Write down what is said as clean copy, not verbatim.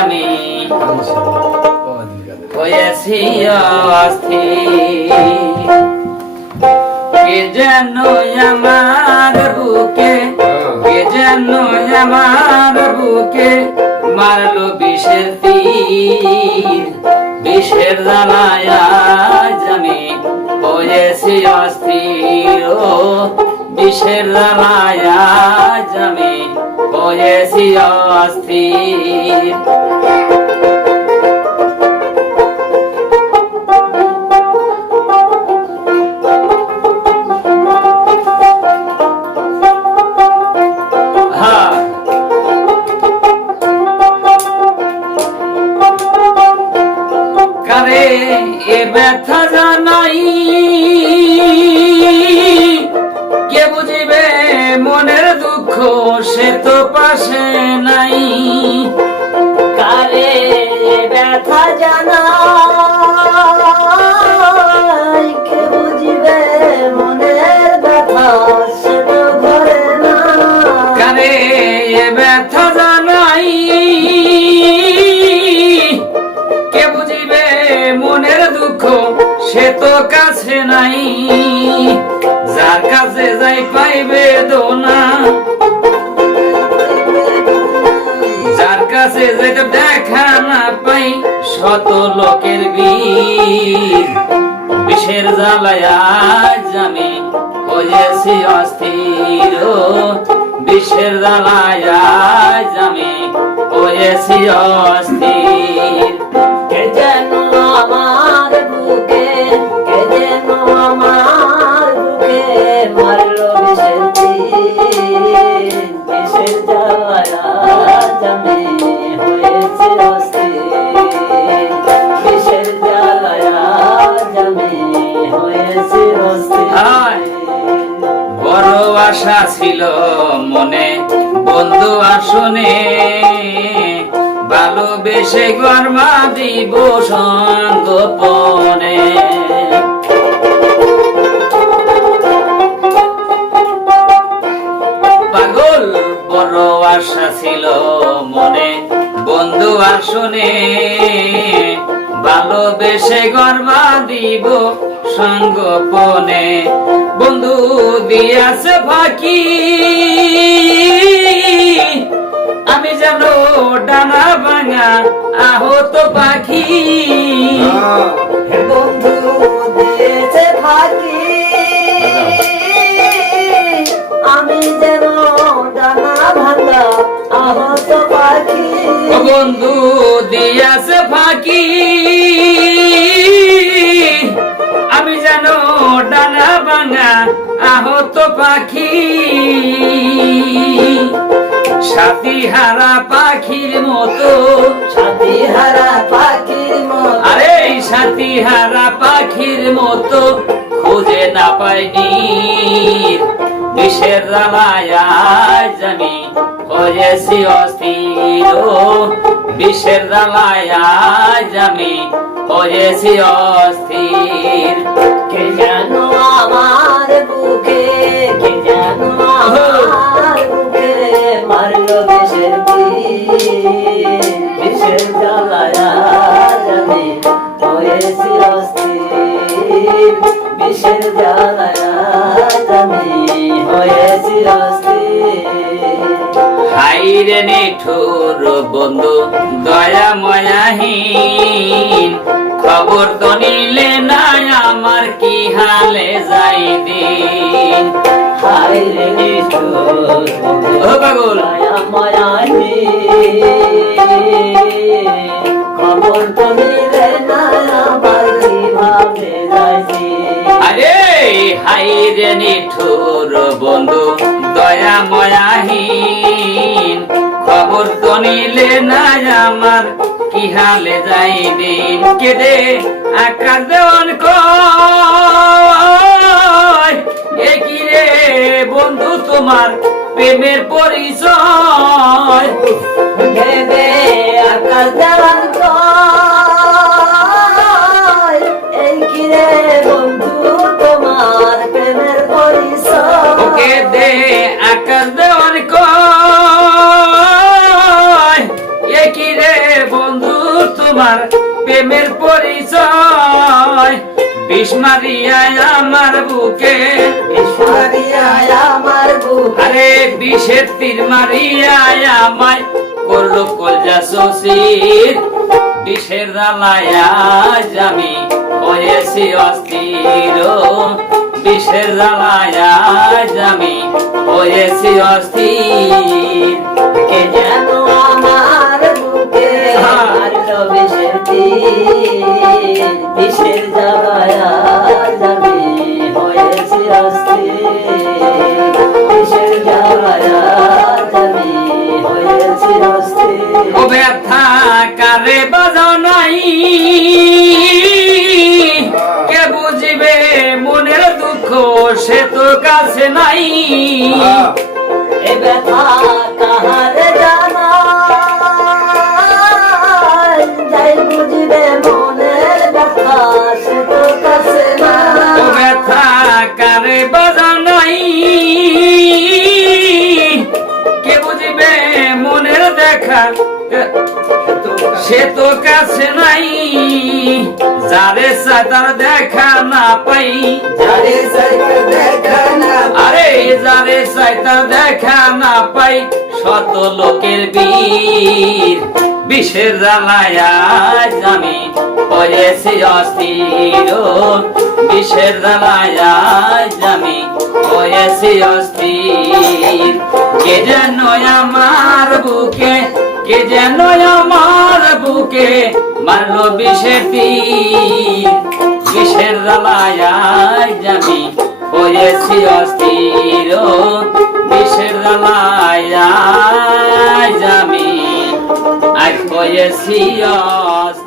আমি হয়েছি অস্থির। কে যেন আমার বুকে, কে যেন আমার বুকে মারলো বিষের তীর। বিষের জ্বালায় আজ আমি হয়েছি অস্থির। ও বিষের জ্বালায় আজ আমি হয়েছি অস্থির। এ ব্যথা জানাই কে বুঝিবে মনের দুঃখ, সে তো পাশে নাই। কারে ব্যথা জানাই কে বুঝিবে মনের ব্যথা, সে তো ঘরে না। কারে এ ব্যথা জানাই কে বুঝিবে মনের দুঃখ, সে তো কাছে নাই। যার কাছে যাই পাইবে দোনা, যার কাছে যেটা দেখা না পাই শত লোকের বীর। বিষের জ্বালায় আজ আমি হয়েছি অস্থির। ও বিষের জ্বালায় আজ আমি হয়েছি অস্থির। কে যেন আমার বুকে, কে যেন আমার বুকে মারলো বিষের তীর। বিষের জ্বালায় আজ আমি হয়েছি অস্থির। বিষের জ্বালায় আজ আমি হয়েছি অস্থির। বড় আশা ছিল মনে বন্ধু আসনে, ভালোবেসে গর্মা দিব সঙ্গোপনে। পাগল বড় আশা ছিল মনে বন্ধু আসনে, ভালোবেসে গর্মা দিব সঙ্গোপনে। বন্ধু দিয়াছে ফাঁকি আমি যেন ডানা ভাঙা আহত পাখি। বন্ধু দিয়েছে ফাঁকি আমি যেন ডানা ভাঙা আহত পাখি। বন্ধু দিয়াছে ফাঁকি আমি যেন ডানা ভাঙা আহত পাখি। সাথী হারা পাখির মতো, সাথী হারা পাখির মতো, আরে সাথী হারা পাখির মতো খুঁজে না পাইনি। বিষের জ্বালায় আজ আমি হয়েছি অস্থির। ও বিষের জ্বালায় আজ আমি হয়েছি অস্থির। কে যেন আমার বুকে, কে যেন আমার বুকে মারলো বিষের তীর। বিষের জ্বালায় আজ আমি হয়েছি অস্থির। বিষের জ্বালায় আজ আমি হয়েছি অস্থির। হাইরে নিঠুর বন্ধু দয়া ময়াহীন, খবর তো নিলে না আমার কি হালে যাই দিন। হায়রে নিঠুর ও পাগল দয়া ময়াহীন, খবর তো নিলে না আমার কিভাবে যাইছি। আরে হাইরে নিঠুর বন্ধু দয়া ময়াহীন, খবর তো নিলে না আমার কি হালে যাই দিন। কেদে আকাশ দেওয়ান কয় এ কি রে বন্ধু তোমার প্রেমের পরিচয়। ভেবে আকাশ দেওয়ান কয় এই কি রে বন্ধু তোমার প্রেমের পরিচয়। ওকে দে আকাশ দেওয়ান কয় এ কি রে বন্ধু তোমার প্রেমের পরিচয় বিষ মারিয়ায় আমার বুকে ঈশ্বরিয়ায় আমার বুক আরে বিষের তীর মারিয়ায় আমায় করলো কলজা শশীর বিষের জ্বালায় আজ আমি হয়েছি অস্থির বিষের জ্বালায় আজ আমি হয়েছি অস্থির কে যেন আমার বুকে মারলো বিষের তীর বিষের জ্বালায় আজ আমি হয়েছি অস্থির বিষের জ্বালায় আজ আমি হয়েছি অস্থির ও ব্যথা কারে বাজাও নাই কে বুঝিবে মনের দুঃখ সে তো কাছে নাই এ ব্যথা কাহারে জানা যাই বুঝিবে মনের ব্যথা সে তো কাছে না ও ব্যথা কারে বাজাও নাই কে বুঝিবে মনের দেখা সে তো কাছে নাই যারে চাই তার দেখা না পাই যারে সাইকে দেখা না আরে যারে চাই তার দেখা না পাই শত লোকের বীর বিষের জ্বালায় আজ আমি হয়েছি অস্থির বিষের জ্বালায় আজ আমি হয়েছি অস্থির কে যেন আমার বুকে কে যেন আমার বুকে মারলো বিষের তীর বিষের জ্বালায় আজ আমি হয়েছি অস্থির বিষের জ্বালায় আজ আমি আজ হয়েছি অস্থির